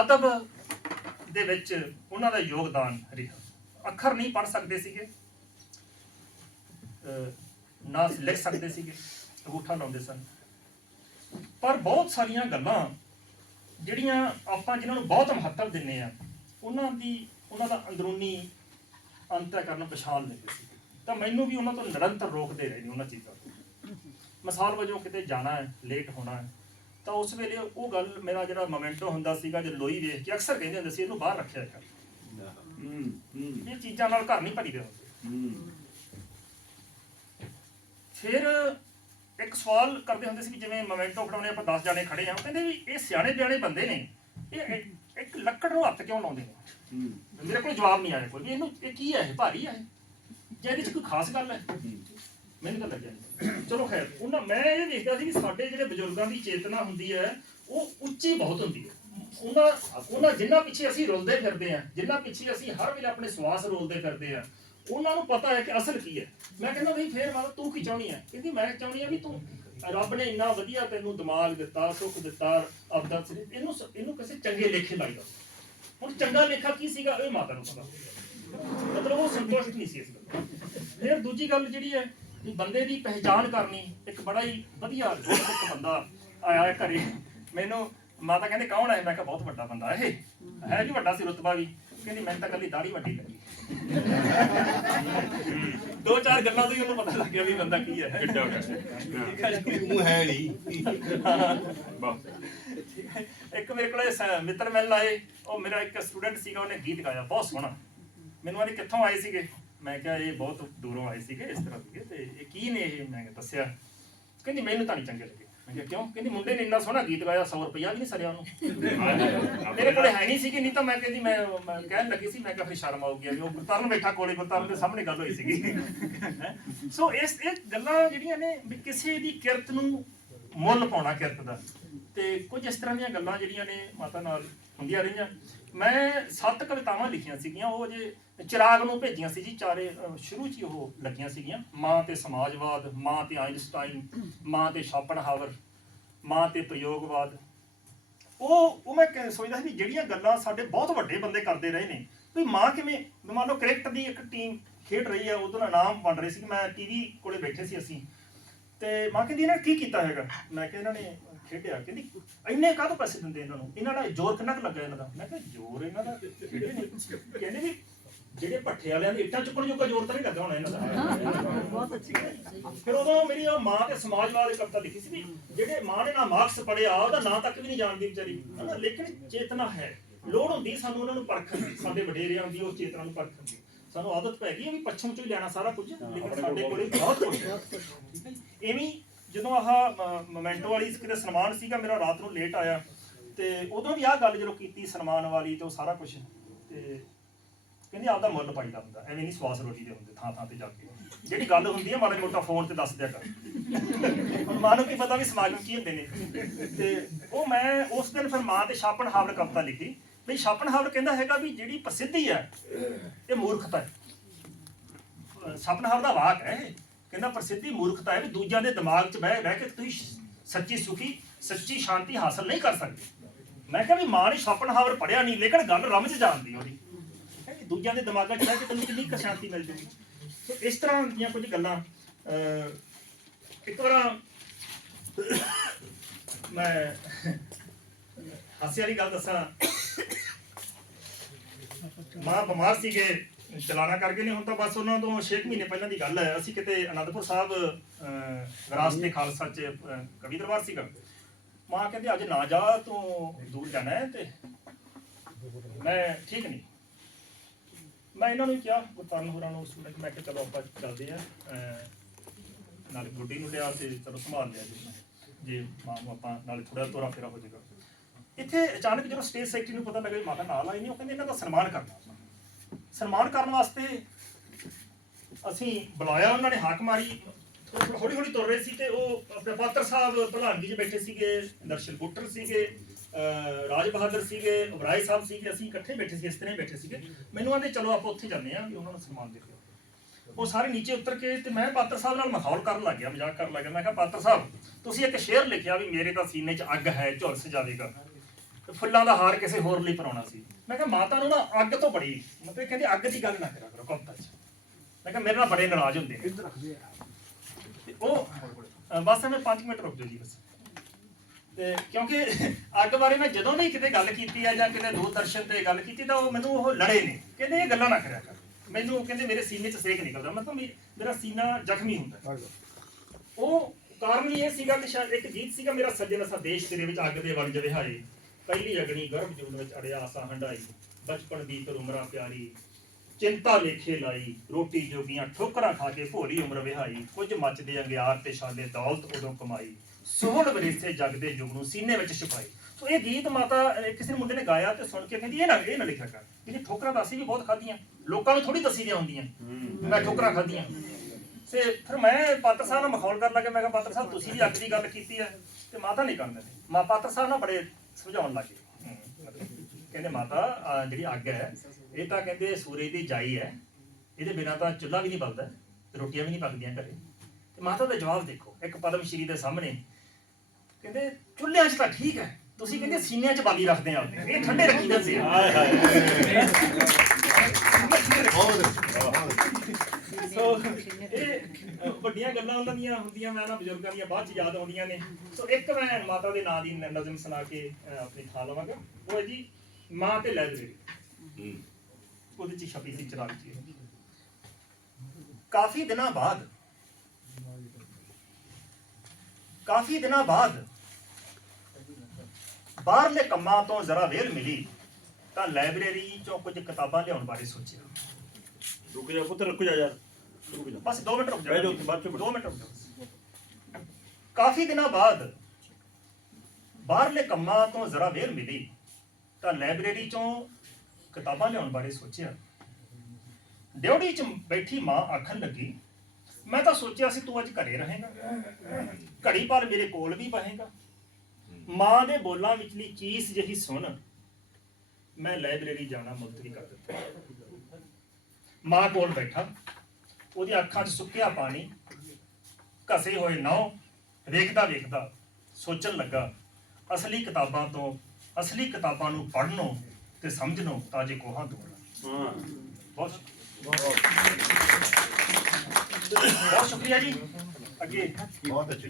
ਅਦਬ ਦੇ ਵਿੱਚ ਉਹਨਾਂ ਦਾ ਯੋਗਦਾਨ ਰਿਹਾ। ਅੱਖਰ ਨਹੀਂ ਪੜ ਸਕਦੇ ਸੀਗੇ। ਨਾ ਲਿਖ ਸਕਦੇ ਸੀਗੇ, ਅੰਗੂਠਾ ਲਾਉਂਦੇ ਸਨ। ਪਰ ਬਹੁਤ ਸਾਰੀਆਂ ਗੱਲਾਂ ਜਿਹੜੀਆਂ ਆਪਾਂ ਜਿਨ੍ਹਾਂ ਨੂੰ ਬਹੁਤ ਮਹੱਤਵ ਦਿੰਨੇ ਆ ਉਹਨਾਂ ਦੀ, ਉਹਨਾਂ ਦਾ ਅੰਦਰੂਨੀ ਅੰਤःਕਰਨ ਪਛਾਣ ਲੈਂਦੇ ਸੀ। ਤਾਂ ਮੈਨੂੰ ਵੀ ਉਹਨਾਂ ਤੋਂ ਨਿਰੰਤਰ ਰੋਕਦੇ ਰਹੇ ਨੇ ਉਹਨਾਂ ਚੀਜ਼ਾਂ ਤੋਂ। ਮਿਸਾਲ ਵਜੋਂ ਕਿਤੇ ਜਾਣਾ ਹੈ ਲੇਟ ਹੋਣਾ ਹੈ ਤਾਂ ਉਸ ਵੇਲੇ ਉਹ ਗੱਲ ਮੇਰਾ ਜਿਹੜਾ ਮੋਮੈਂਟੋ ਹੁੰਦਾ ਸੀਗਾ ਜੇ ਲੋਈ ਵੇਖ ਕੇ ਅਕਸਰ ਕਹਿੰਦੇ ਹੁੰਦੇ ਸੀ ਇਹਨੂੰ ਬਾਹਰ ਰੱਖਿਆ ਕਰ ਹੂੰ ਹੂੰ। ਇਹ ਚੀਜ਼ਾਂ ਨਾਲ ਘਰ ਨਹੀਂ ਭਰੀ ਦੇ ਹੁੰਦੇ। ਹੂੰ। ਫਿਰ ਇੱਕ ਸਵਾਲ ਕਰਦੇ ਹੁੰਦੇ ਸੀ ਕਿ ਜਿਵੇਂ ਮੋਮੈਂਟੋ ਫੜਾਉਣੇ ਆਪਾਂ 10 ਜਾਣੇ ਖੜੇ ਆ ਕਹਿੰਦੇ ਵੀ ਇਹ ਸਿਆਣੇ ਬਿਆਣੇ ਬੰਦੇ ਨੇ। ਇਹ ਇੱਕ- ਲੱਕੜ ਨੂੰ ਹੱਥ ਕਿਉਂ ਲਾਉਂਦੇ ਨੇ? ਹੂੰ। ਮੇਰੇ ਕੋਲ ਜਵਾਬ ਨਹੀਂ ਆਇਆ ਕੋਈ ਵੀ ਇਹਨੂੰ ਇਹ ਕੀ ਹੈ? ਇਹ ਭਾਰੀ ਹੈ? ਜਾਂ ਇਹਦੇ 'ਚ ਕੋਈ ਖਾਸ ਗੱਲ ਹੈ। ਮੈਨੂੰ ਤਾਂ ਲੱਗਿਆ ਚਲੋ ਖੈਰ, ਉਹਨਾਂ ਮੈਂ ਇਹ ਦੇਖਦਾ ਸੀ ਕਿ ਸਾਡੇ ਜਿਹੜੇ ਬਜ਼ੁਰਗਾਂ ਦੀ ਚੇਤਨਾ ਹੁੰਦੀ ਹੈ, ਉਹ ਉੱਚੀ ਬਹੁਤ ਹੁੰਦੀ ਹੈ। ਉਹਨਾਂ ਉਹਨਾਂ ਜਿੰਨਾ ਪਿੱਛੇ ਅਸੀਂ ਰੁਲਦੇ ਫਿਰਦੇ ਆ ਜਿੰਨਾ ਪਿੱਛੇ ਅਸੀਂ ਹਰ ਵੇਲੇ ਆਪਣੇ ਸਵਾਸ ਰੋਲਦੇ ਫਿਰਦੇ ਆ ਉਹਨਾਂ ਨੂੰ ਪਤਾ ਹੈ ਕਿ ਅਸਲ ਕੀ ਹੈ। ਮੈਂ ਕਹਿੰਦਾ ਬਈ ਫੇਰ ਮਾਤਾ ਤੂੰ ਕੀ ਚਾਹਣੀ ਹੈ? ਕਹਿੰਦੀ ਮੈਂ ਚਾਹਣੀ ਆ ਵੀ ਤੂੰ ਰੱਬ ਨੇ ਇੰਨਾ ਵਧੀਆ ਤੈਨੂੰ ਦਿਮਾਗ ਦਿੱਤਾ, ਸੁੱਖ ਦਿੱਤਾ ਆਪਦਾ ਇਹਨੂੰ ਇਹਨੂੰ ਕਿਸੇ ਚੰਗੇ ਲੇਖੇ ਲਾਈਦਾ ਹੁਣ ਚੰਗਾ ਲੇਖਾ ਕੀ ਸੀਗਾ? ਇਹ ਮਾਤਾ ਨੂੰ ਪਤਾ। ਮਤਲਬ ਉਹ ਸੰਤੁਸ਼ਟ ਨਹੀਂ ਸੀ ਇਸ ਗੱਲ ਫਿਰ ਦੂਜੀ ਗੱਲ ਜਿਹੜੀ ਹੈ ਬੰਦੇ ਦੀ ਪਹਿਚਾਣ ਕਰਨੀ ਇੱਕ ਬੜਾ ਹੀ ਵਧੀਆ ਗੁਰਸਿੱਖ ਬੰਦਾ ਆਇਆ ਹੈ ਘਰੇ। ਮੈਨੂੰ ਮਾਤਾ ਕਹਿੰਦੇ ਕੌਣ ਹੈ? ਮੈਂ ਕਿਹਾ ਬਹੁਤ ਵੱਡਾ ਬੰਦਾ ਇਹ। ਹੈ ਜੀ ਵੱਡਾ ਸੀ ਰੁਤਬਾ ਵੀ। ਕਹਿੰਦੀ ਮੈਨੂੰ ਤਾਂ ਕੱਲੀ ਦਾੜੀ ਵੱਡੀ ਲੱਗੀ। ਦੋ ਚਾਰ ਗੱਲਾਂ ਤੋਂ ਹੀ ਉਹਨੂੰ ਪਤਾ ਲੱਗ ਗਿਆ ਵੀ ਬੰਦਾ ਕੀ ਹੈ। ਕਿੱਡਾ ਵੱਡਾ ਠੀਕ ਹੈ। ਜੀ ਮੂੰਹ ਹੈ ਨਹੀਂ। ਇੱਕ ਮੇਰੇ ਕੋਲੇ ਮਿੱਤਰ ਮਿਲਣ ਆਏ। ਉਹ ਮੇਰਾ ਇੱਕ ਸਟੂਡੈਂਟ ਸੀਗਾ ਉਹਨੇ ਗੀਤ ਗਾਇਆ ਬਹੁਤ ਸੋਹਣਾ। ਮੈਨੂੰ ਆਨੇ ਕਿੱਥੋਂ ਆਏ ਸੀਗੇ? ਮੈਂ ਕਿਹਾ ਇਹ ਬਹੁਤ ਦੂਰੋਂ ਆਏ ਸੀਗੇ ਇਸ ਤਰ੍ਹਾਂ ਸੀਗੇ ਤੇ ਇਹ ਕੀ ਨੇ ਇਹ? ਮੈਂ ਕਿਹਾ ਦੱਸਿਆ। ਕਹਿੰਦੀ ਮੈਨੂੰ ਤਾਂ ਨਹੀਂ ਚੰਗੇ ਲੱਗੇ। ਮੈਂ ਕਿਹਾ ਕਿਉਂ? ਕਹਿੰਦੀ ਮੁੰਡੇ ਨੇ ਇੰਨਾ ਸੋਹਣਾ ਗੀਤ ਗਾਇਆ 100 ਰੁਪਇਆ ਵੀ ਨਹੀਂ ਸਰਿਆ ਉਹਨੂੰ। ਮੇਰੇ ਕੋਲੇ ਹੈ ਨਹੀਂ ਸੀਗੀ ਨਹੀਂ ਤਾਂ ਮੈਂ ਕਹਿੰਦੀ ਮੈਂ ਮੈਂ ਕਹਿਣ ਲੱਗੀ ਸੀ ਮੈਂ ਕਿਹਾ ਫਿਰ ਸ਼ਰਮ ਆਊਗੀ ਵੀ ਉਹ ਗੁਰਤਰਨ ਬੈਠਾ ਕੋਲੇ ਗੁਰਤਰਨ ਦੇ ਸਾਹਮਣੇ ਗੱਲ ਹੋਈ ਸੀਗੀ। ਸੋ ਇਸ ਇਹ ਗੱਲਾਂ ਜਿਹੜੀਆਂ ਨੇ ਵੀ ਕਿਸੇ ਦੀ ਕਿਰਤ ਨੂੰ ਮੁੱਲ ਪਾਉਣਾ ਕਿਰਤ ਦਾ। ਤੇ ਕੁਝ ਇਸ ਤਰ੍ਹਾਂ ਦੀਆਂ ਗੱਲਾਂ ਜਿਹੜੀਆਂ ਨੇ ਮਾਤਾ ਨਾਲ ਹੁੰਦੀਆਂ ਰਹੀਆਂ। ਮੈਂ ਸੱਤ ਕਵਿਤਾਵਾਂ ਲਿਖੀਆਂ ਸੀਗੀਆਂ ਉਹ ਜੇ ਚਿਰਾਗ ਨੂੰ ਭੇਜੀਆਂ ਸੀ ਜੀ ਚਾਰੇ ਅਹ, ਸ਼ੁਰੂ 'ਚ ਹੀ ਉਹ ਲੱਗੀਆਂ ਸੀਗੀਆਂ। ਮਾਂ ਤੇ ਸਮਾਜਵਾਦ ਮਾਂ ਤੇ ਆਇਨਸਟਾਈਨ ਮਾਂ ਤੇ ਸ਼ਾਪਨਹਾਵਰ ਮਾਂ ਤੇ ਪ੍ਰਯੋਗਵਾਦ। ਉਹ ਉਹ ਮੈਂ ਕਹਿ- ਸੋਚਦਾ ਸੀ ਵੀ ਜਿਹੜੀਆਂ ਗੱਲਾਂ ਸਾਡੇ ਬਹੁਤ ਵੱਡੇ ਬੰਦੇ ਕਰਦੇ ਰਹੇ ਨੇ ਵੀ ਮਾਂ ਕਿਵੇਂ ਵੀ ਮੰਨ ਲਓ ਕ੍ਰਿਕਟ ਦੀ ਇੱਕ ਟੀਮ ਖੇਡ ਰਹੀ ਹੈ ਉਹਦਾ ਨਾਮ ਬਣ ਰਹੀ ਸੀ ਮੈਂ ਟੀਵੀ ਕੋਲੇ ਬੈਠੇ ਸੀ ਅਸੀਂ। ਤੇ ਮਾਂ ਕਹਿੰਦੀ ਇਹਨਾਂ ਨੇ ਕੀ ਕੀਤਾ ਹੈਗਾ? ਮੈਂ ਕਿਹਾ ਇਹਨਾਂ ਨੇ ਖੇਡਿਆ ਕਹਿੰਦੀ ਇੰਨੇ ਕਾਹਤੋਂ ਪੈਸੇ ਦਿੰਦੇ ਇਹਨਾਂ ਨੂੰ? ਇਹਨਾਂ ਦਾ ਜ਼ੋਰ ਕਿੰਨਾ ਕੁ ਲੱਗਾ ਇਹਨਾਂ ਦਾ? ਮੈਂ ਕਿਹਾ ਜ਼ੋਰ ਇਹਨਾਂ ਦਾ ਖੇਡੇ ਨੇ। ਕਹਿੰਦੇ ਵੀ ਜਿਹੜੇ ਭੱਠੇ ਵਾਲਿਆਂ ਦੇ ਇੱਟਾਂ ਚੁੱਕਣ ਜੋਗਾ ਜ਼ੋਰ ਤਾਂ ਨਹੀਂ ਲੱਗਾ ਹੋਣਾ ਇਹਨਾਂ ਦਾ। ਬਹੁਤ ਅੱਛੀ ਗੱਲ ਫਿਰ ਉਦੋਂ ਮੇਰੀ ਉਹ ਮਾਂ ਤੇ ਸਮਾਜਵਾਦ ਦੀ ਕਵਿਤਾ ਲਿਖੀ ਸੀ ਵੀ ਜਿਹੜੇ ਮਾਂ ਨੇ ਨਾ ਮਾਰਕਸ ਪੜਿਆ ਉਹਦਾ ਨਾਂ ਤੱਕ ਵੀ ਨਹੀਂ ਜਾਣਦੀ ਵਿਚਾਰੀ। ਹਨਾ ਲੇਕਿਨ ਚੇਤਨਾ ਹੈ। ਲੋੜ ਹੁੰਦੀ ਸਾਨੂੰ ਉਹਨਾਂ ਨੂੰ ਪਰਖਣ ਦੀ ਸਾਡੇ ਵਡੇਰਿਆਂ ਦੀ ਉਹ ਚੇਤਨਾ ਨੂੰ ਪਰਖਣ ਦੀ। ਸਾਨੂੰ ਆਦਤ ਪੈ ਗਈ ਹੈ ਵੀ ਪੱਛਮ ਚੋਂ ਹੀ ਲੈਣਾ ਸਾਰਾ ਕੁਝ ਲੇਕਿਨ ਸਾਡੇ ਕੋਲੇ ਬਹੁਤ ਕੁਝ ਹੈ? ਐਵੇਂ ਜਦੋਂ ਆਹ ਮੋਮੈਂਟੋ ਵਾਲੀ ਕਿਤੇ ਸਨਮਾਨ ਸੀਗਾ, ਮੇਰਾ ਰਾਤ ਨੂੰ ਲੇਟ ਆਇਆ। ਤੇ ਉਦੋਂ ਵੀ ਆਹ ਗੱਲ ਜਦੋਂ ਕੀਤੀ ਸਨਮਾਨ ਵਾਲੀ ਤੇ ਉਹ ਸਾਰਾ ਕੁਝ ਤੇ ਕਹਿੰਦੇ ਆਪਦਾ ਮੁੱਲ ਪਾਈਦਾ ਹੁੰਦਾ, ਐਵੇਂ ਨਹੀਂ ਸਵਾਸ ਰੋਟੀ ਦੇ ਹੁੰਦੇ ਥਾਂ ਥਾਂ ਤੇ ਜਾ ਕੇ। ਜਿਹੜੀ ਗੱਲ ਹੁੰਦੀ ਹੈ ਮਾੜਾ ਮੋਟਾ ਫੋਨ ਤੇ ਦੱਸ ਦਿਆ ਕਰ। ਹੁਣ ਮਾਂ ਨੂੰ ਕੀ ਪਤਾ ਵੀ ਸਮਾਗਮ ਕੀ ਹੁੰਦੇ ਨੇ। ਤੇ ਉਹ ਮੈਂ ਉਸ ਦਿਨ ਫਿਰ ਮਾਂ ਤੇ ਸ਼ਾਪਨਹਾਵਰ ਕਵਿਤਾ ਲਿਖੀ, ਵੀ ਸ਼ਾਪਨਹਾਵਰ ਕਹਿੰਦਾ ਹੈਗਾ ਵੀ ਜਿਹੜੀ ਪ੍ਰਸਿੱਧੀ ਹੈ, ਇਹ ਮੂਰਖਤਾ ਹੈ। ਅਹ ਸ਼ਾਪਨਹਾਵਰ ਦਾ ਵਾਕ ਹੈ ਕਹਿੰਦਾ ਪ੍ਰਸਿੱਧੀ ਮੂਰਖਤਾ ਹੈ ਵੀ ਦੂਜਿਆਂ ਦੇ ਦਿਮਾਗ 'ਚ ਬਹਿ ਬਹਿ ਕੇ ਤੁਸੀਂ ਸੱਚੀ ਸੁਖੀ ਸੱਚੀ ਸ਼ਾਂਤੀ ਹਾਸਲ ਨਹੀਂ ਕਰ ਸਕਦੇ। ਮੈਂ ਕਿਹਾ ਵੀ ਮਾਂ ਨੇ ਸ਼ਾਪਨਹਾਵਰ ਪੜਿਆ ਨਹੀਂ ਲੇਕਿਨ ਗੱਲ ਰਮਜ ਜਾਣਦੀ ਉਹਦੀ। ਹੈ ਦੂਜਿਆਂ ਦੇ ਦਿਮਾਗਾਂ 'ਚ ਬਹਿ ਕੇ ਤੈਨੂੰ ਕਿੰਨੀ ਕੁ ਸ਼ਾਂਤੀ ਮਿਲ ਜੂਗੀ। ਸੋ ਇਸ ਤਰ੍ਹਾਂ ਦੀਆਂ ਕੁਝ ਗੱਲਾਂ ਅਹ, ਇੱਕ ਵਾਰ ਮੈਂ ਹਾਸੇ ਵਾਲੀ ਗੱਲ ਦੱਸਾਂ। ਮਾਂ ਬਿਮਾਰ ਸੀਗੇ। ਚਲਾਣਾ ਕਰਕੇ ਨਹੀਂ ਹੁਣ ਤਾਂ ਬਸ ਉਹਨਾਂ ਤੋਂ 6 ਮਹੀਨੇ ਪਹਿਲਾਂ ਦੀ ਗੱਲ ਹੈ। ਅਸੀਂ ਕਿਤੇ ਅਨੰਦਪੁਰ ਸਾਹਿਬ ਅਹ, ਵਿਰਾਸਤ-ਏ ਖਾਲਸਾ ਚ ਅਹ, ਕਵੀ ਦਰਬਾਰ ਸੀਗਾ। ਮਾਂ ਕਹਿੰਦੇ ਅੱਜ ਨਾ ਜਾ ਤੂੰ ਦੂਰ ਜਾਣਾ ਹੈ ਤੇ ਮੈਂ ਠੀਕ ਨਹੀਂ। ਮੈਂ ਇਹਨਾਂ ਨੂੰ ਕਿਹਾ ਗੁਰਤਰਨ ਹੋਰਾਂ ਨੂੰ ਸਟੂਡੈਂਟ ਮੈਂ ਕਿਹਾ ਚਲੋ ਆਪਾਂ ਚੱਲਦੇ ਆ ਅਹ ਨਾਲ ਗੁੱਡੀ ਨੂੰ ਲਿਆ ਤੇ ਚਲੋ ਸੰਭਾਲ ਲਿਆ ਜੀ। ਜੇ ਮਾਂ ਨੂੰ ਆਪਾਂ ਨਾਲ ਥੋੜਾ ਤੋਰਾ ਫੇਰਾ ਹੋ ਜਾਏਗਾ। ਇੱਥੇ ਅਚਾਨਕ ਜਦੋਂ ਸਟੇਜ ਸੈਕਟਰੀ ਨੂੰ ਪਤਾ ਲੱਗਾ ਵੀ ਮਾਤਾ ਨਾਲ ਆਈ ਨਹੀਂ ਉਹ ਕਹਿੰਦੇ ਇਹਨਾਂ ਦਾ ਸਨਮਾਨ ਕਰਨਾ। ਸਨਮਾਨ ਕਰਨ ਵਾਸਤੇ ਅਸੀਂ ਬੁਲਾਇਆ, ਉਹਨਾਂ ਨੇ ਹਾਕ ਮਾਰੀ। ਹੌਲੀ ਹੌਲੀ ਤੁਰ ਰਹੇ ਸੀ ਤੇ ਉਹ ਆਪਣੇ ਪਾਤਰ ਸਾਹਿਬ ਪ੍ਰਧਾਨਗੀ 'ਚ ਬੈਠੇ ਸੀਗੇ, ਦਰਸ਼ਨ ਬੁੱਟਰ ਸੀਗੇ ਰਾਜ ਬਹਾਦਰ ਸੀਗੇ ਉਬਰਾਏ ਸਾਹਿਬ ਸੀਗੇ, ਅਸੀਂ ਇਕੱਠੇ ਬੈਠੇ ਸੀ, ਇਸ ਤਰ੍ਹਾਂ ਹੀ ਬੈਠੇ ਸੀਗੇ। ਮੈਨੂੰ ਆਂਦੇ ਚਲੋ, ਆਪਾਂ ਉੱਥੇ ਜਾਂਦੇ ਆਂ ਵੀ ਉਹਨਾਂ ਨੂੰ ਸਨਮਾਨ ਦਿਓ। ਉਹ ਸਾਰੇ ਨੀਚੇ ਉਤਰ ਕੇ ਤੇ ਮੈਂ ਪਾਤਰ ਸਾਹਿਬ ਨਾਲ ਮਖੌਲ ਕਰਨ ਲੱਗ ਗਿਆ ਮਜ਼ਾਕ ਕਰਨ ਲੱਗ ਗਿਆ ਮੈਂ ਕਿਹਾ, ਪਾਤਰ ਸਾਹਿਬ, ਤੁਸੀਂ ਇੱਕ ਸ਼ੇਰ ਲਿਖਿਆ ਵੀ ਮੇਰੇ ਤਾਂ ਸੀਨੇ 'ਚ ਅੱਗ ਹੈ, ਝੁਲਸ ਜਾਵੇਗਾ। ਤੇ ਫੁੱਲਾਂ ਦਾ ਹਾਰ ਕਿਸੇ ਹੋਰ ਲਈ ਪਰਾਉਣਾ ਸੀ। ਮੈਂ ਕਿਹਾ ਮਾਤਾ ਨੂੰ ਨਾ ਅੱਗ ਤੋਂ ਬੜੀ ਮਤਲਬ ਕਹਿੰਦੇ ਅੱਗ ਦੀ ਗੱਲ ਨਾ ਕਰਿਆ ਕਰੋ ਕਵਿਤਾ 'ਚ। ਮੈਂ ਕਿਹਾ ਮੇਰੇ ਨਾਲ ਬੜੇ ਨਾਰਾਜ਼ ਹੁੰਦੇ ਨੇ ਤੇ ਉਹ ਅ, ਬਸ ਮੈਂ 5 ਮਿੰਟ ਰੁਕ ਜਾਓ ਜੀ ਬਸ। ਤੇ ਕਿਉਂਕਿ ਅੱਗ ਬਾਰੇ ਮੈਂ ਜਦੋਂ ਵੀ ਕਿਤੇ ਗੱਲ ਕੀਤੀ ਆ ਜਾਂ ਕਿਤੇ ਦੂਰਦਰਸ਼ਨ ਤੇ ਗੱਲ ਕੀਤੀ ਤਾਂ ਉਹ ਮੈਨੂੰ ਉਹ ਲੜੇ ਨੇ। ਕਹਿੰਦੇ ਇਹ ਗੱਲਾਂ ਨਾ ਕਰਿਆ ਕਰ। ਮੈਨੂੰ ਕਹਿੰਦੇ ਮੇਰੇ ਸੀਨੇ 'ਚ ਸੇਕ ਨਿਕਲਦਾ ਮਤਲਬ ਮੇ- ਮੇਰਾ ਸੀਨਾ ਜ਼ਖਮੀ ਹੁੰਦਾ। ਉਹ ਕਾਰਨ ਇਹ ਸੀਗਾ ਕਿ ਸ਼ਾਇਦ ਇੱਕ ਗੀਤ ਸੀਗਾ ਮੇਰਾ ਸੱਜਣ ਅਸਾਂ ਦੇਸ਼ ਤੇਰੇ ਵਿੱਚ ਅੱਗ ਦੇ ਵੰਜ ਵਿਹਾਏ ਪਹਿਲੀ ਅਗਨੀ ਗਰਭ ਜੂਨ ਵਿੱਚ ਅੜਿਆ ਆਸਾ ਹੰਡਾਈ ਬਚਪਨ ਦੀ ਉਮਰਾਂ ਪਿਆਰੀ। ਚਿੰਤਾ ਲੇਖੇ ਲਾਈ। ਰੋਟੀ ਜੋਗੀਆਂ ਠੋਕਰਾਂ ਖਾ ਕੇ ਭੋਲੀ ਉਮਰ ਵਿਹਾਈ। ਕੁਝ ਮੱਚਦੇ ਅੰਗਿਆਰ ਤੇ ਛਾਲੇ ਦੌਲਤ ਉਦੋਂ ਕਮਾਈ। ਸੋਹਣ ਬਰੇਸੇ ਜਗ ਦੇ ਯੁਗ ਨੂੰ ਸੀਨੇ ਵਿੱਚ ਛੁਪਾਈ। ਸੋ ਇਹ ਗੀਤ ਮਾਤਾ ਕਿਸੇ ਮੁੰਡੇ ਨੇ ਗਾਇਆ ਤੇ ਸੁਣ ਕੇ ਕਹਿੰਦੀ ਇਹ ਨਾ ਇਹ ਨਾ ਲਿਖਿਆ ਕਰ। ਇਹ ਠੋਕਰਾਂ ਤਾਂ ਅਸੀਂ ਵੀ ਬਹੁਤ ਖਾਧੀਆਂ। ਲੋਕਾਂ ਨੂੰ ਥੋੜੀ ਦੱਸੀ ਦੀਆਂ ਹੁੰਦੀਆਂ। ਮੈਂ ਠੋਕਰਾਂ ਖਾਧੀਆਂ। ਤੇ ਫਿਰ ਮੈਂ ਪਾਤਰ ਸਾਹਿਬ ਨਾਲ ਮਖੌਲ ਕਰਨ ਲੱਗਾ। ਮੈਂ ਕਿਹਾ ਪਾਤਰ ਸਾਹਿਬ ਤੁਸੀਂ ਵੀ ਅੱਗ ਦੀ ਗੱਲ ਕੀਤੀ ਹੈ। ਤੇ ਮਾਤਾ ਨਹੀਂ ਕਰਦੇ ਮਾ ਪਾਤਰ ਸਾਹਿਬ ਨਾਲ ਬੜੇ ਸਮਝਾਉਣ ਲੱਗੇ ਹਮ, ਕਹਿੰਦੇ ਮਾਤਾ ਆਹ ਜਿਹੜੀ ਅੱਗ ਹੈ ਇਹ ਤਾਂ ਕਹਿੰਦੇ ਸੂਰਜ ਦੀ ਜਾਈ ਹੈ। ਇਹਦੇ ਬਿਨਾਂ ਤਾਂ ਚੁੱਲ੍ਹਾ ਵੀ ਨਹੀਂ ਬਲਦਾ ਤੇ ਰੋਟੀਆਂ ਵੀ ਨਹੀਂ ਪੱਕਦੀਆਂ ਘਰੇ। ਤੇ ਮਾਤਾ ਦਾ ਜਵਾਬ ਦੇਖੋ ਇੱਕ ਪਦਮ ਸ਼੍ਰੀ ਦੇ ਸਾਹਮਣੇ। ਕਹਿੰਦੇ ਚੁੱਲ੍ਹਿਆਂ 'ਚ ਤਾਂ ਠੀਕ ਹੈ। ਤੁਸੀਂ ਕਹਿੰਦੇ ਸੀਨਿਆਂ 'ਚ ਬਾਲੀ ਰੱਖਦੇ ਆ ਇਹ ਠੰਡੇ ਰੱਖੀ ਜਾਂਦੇ ਹਾਏ ਹਾਏ। ਸੋ ਇਹ ਅ, ਵੱਡੀਆਂ ਗੱਲਾਂ ਉਹਨਾਂ ਦੀਆਂ ਹੁੰਦੀਆਂ ਮੈਂ ਨਾ ਬਜ਼ੁਰਗਾਂ ਦੀਆਂ ਬਾਅਦ ਚ ਯਾਦ ਆਉਂਦੀਆਂ ਨੇ। ਸੋ ਇੱਕ ਮੈਂ ਮਾਤਾ ਦੇ ਨਾਂ ਦੀ ਨ- ਨਜ਼ਮ ਸੁਣਾ ਕੇ ਅ, ਆਪਣੀ ਥਾਂ ਲਵਾਂਗਾ। ਉਹ ਹੈ ਜੀ ਮਾਂ ਤੇ ਲਾਇਬ੍ਰੇਰੀ ਹੂੰ। ਉਹਦੇ ਚ ਛਪੀ ਸੀ ਚਰਾਗ ਜੀ। ਕਾਫੀ ਦਿਨਾਂ ਬਾਅਦ ਕਾਫੀ ਦਿਨਾਂ ਬਾਅਦ ਬਾਹਰਲੇ ਕੰਮਾਂ ਤੋਂ ਜ਼ਰਾ ਵੇਲ ਮਿਲੀ। ਤਾਂ ਲਾਇਬ੍ਰੇਰੀ ਚੋਂ ਕੁਝ ਕਿਤਾਬਾਂ ਲਿਆਉਣ ਬਾਰੇ ਸੋਚਿਆ। ਰੁਕ ਜਾ ਪੁੱਤਰ ਰੁਕ ਜਾ ਯਾਰ। ਰੁਕ ਜਾ। ਬਸ 2 ਮਿੰਟ ਰੁਕ ਬਹਿ ਉੱਥੇ, ਬਾਅਦ ਚੋਂ 2 ਮਿੰਟ ਰੁਕ ਜਾਓ ਕਾਫੀ ਦਿਨਾਂ ਬਾਅਦ ਬਾਹਰਲੇ ਕੰਮਾਂ ਤੋਂ ਜ਼ਰਾ ਵੇਰ ਮਿਲੀ ਤਾਂ ਲਾਇਬ੍ਰੇਰੀ ਚੋਂ ਕਿਤਾਬਾਂ ਲਿਆਉਣ ਬਾਰੇ ਸੋਚਿਆ। ਡਿਊਟੀ 'ਚ ਬੈਠੀ ਮਾਂ ਆਖਣ ਲੱਗੀ ਮੈਂ ਤਾਂ ਸੋਚਿਆ ਸੀ ਤੂੰ ਅੱਜ ਘਰੇ ਰਹੇਗਾ। ਘੜੀ ਪਰ ਮੇਰੇ ਕੋਲ ਵੀ ਬਹੇਗਾ। ਮਾਂ ਦੇ ਬੋਲਾਂ ਵਿਚਲੀ ਚੀਸ ਜਿਹੀ ਸੁਣ ਮੈਂ ਲਾਇਬ੍ਰੇਰੀ ਜਾਣਾ ਮੁਲਤਵੀ ਕਰ ਦਿੱਤਾ। ਮਾਂ ਕੋਲ ਬੈਠਾ ਉਹਦੀ ਅੱਖਾਂ 'ਚ ਸੁੱਕਿਆ ਪਾਣੀ ਘਸੇ ਹੋਏ ਨੌ ਵੇਖਦਾ ਵੇਖਦਾ ਸੋਚਣ ਲੱਗਾ ਅਸਲੀ ਕਿਤਾਬਾਂ ਤੋਂ ਅਸਲੀ ਕਿਤਾਬਾਂ ਨੂੰ ਪੜ੍ਹਨੋਂ ਤੇ ਸਮਝਣੋਂ ਤਾਂ ਜੇ ਕੋਹਾਂ ਦੂਰ ਹਾਂ। ਬਹੁਤ ਬਹੁਤ ਸ਼ੁਕਰੀਆ ਜੀ। ਅੱਗੇ। ਬਹੁਤ ਅੱਛੀ